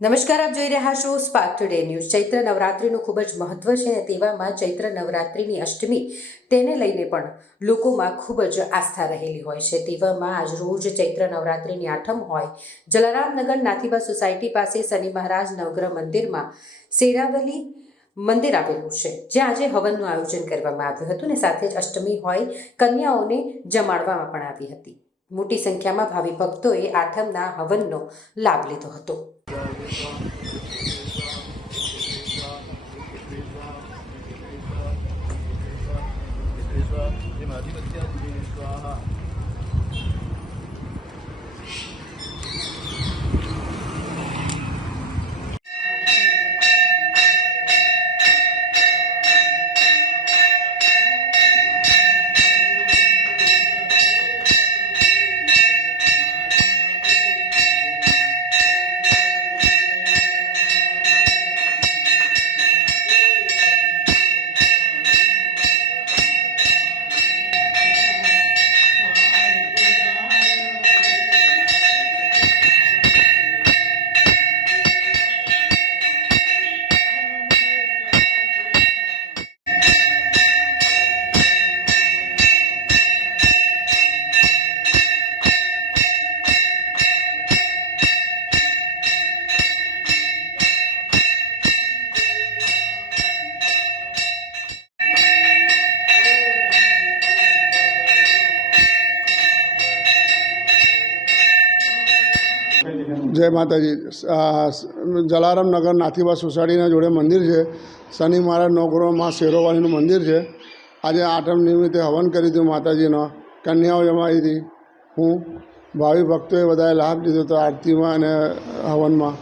નમસ્કાર, આપ જોઈ રહ્યા છો સ્પાર્ક ટુડે ન્યૂઝ। ચૈત્ર નવરાત્રિનું ખૂબ જ મહત્વ છે અને તેવામાં ચૈત્ર નવરાત્રિની અષ્ટમી તેને લઈને પણ લોકોમાં ખૂબ જ આસ્થા રહેલી હોય છે। તેવામાં આજ રોજ ચૈત્ર નવરાત્રિની આઠમ હોય જલારામનગર નાથીબા સોસાયટી પાસે શનિ મહારાજ નવગ્રહ મંદિરમાં શેરાવલી મંદિર આવેલું છે, જ્યાં આજે હવનનું આયોજન કરવામાં આવ્યું હતું અને સાથે જ અષ્ટમી હોય કન્યાઓને જમાડવામાં પણ આવી હતી। મોટી સંખ્યામાં ભાવિ ભક્તોએ આઠમના હવનનો લાભ લીધો હતો। જય માતાજી। જલારામનગર નાથીબા સોસાયટીના જોડે મંદિર છે। શનિ મહારાજ નવગ્રહમાં શેરોવાળીનું મંદિર છે। આજે આઠમ નિમિત્તે હવન કરી હતું માતાજીનો, કન્યાઓ જમાવી હતી। હું ભાવિ ભક્તોએ બધાએ લાભ લીધો હતો આરતીમાં અને હવનમાં।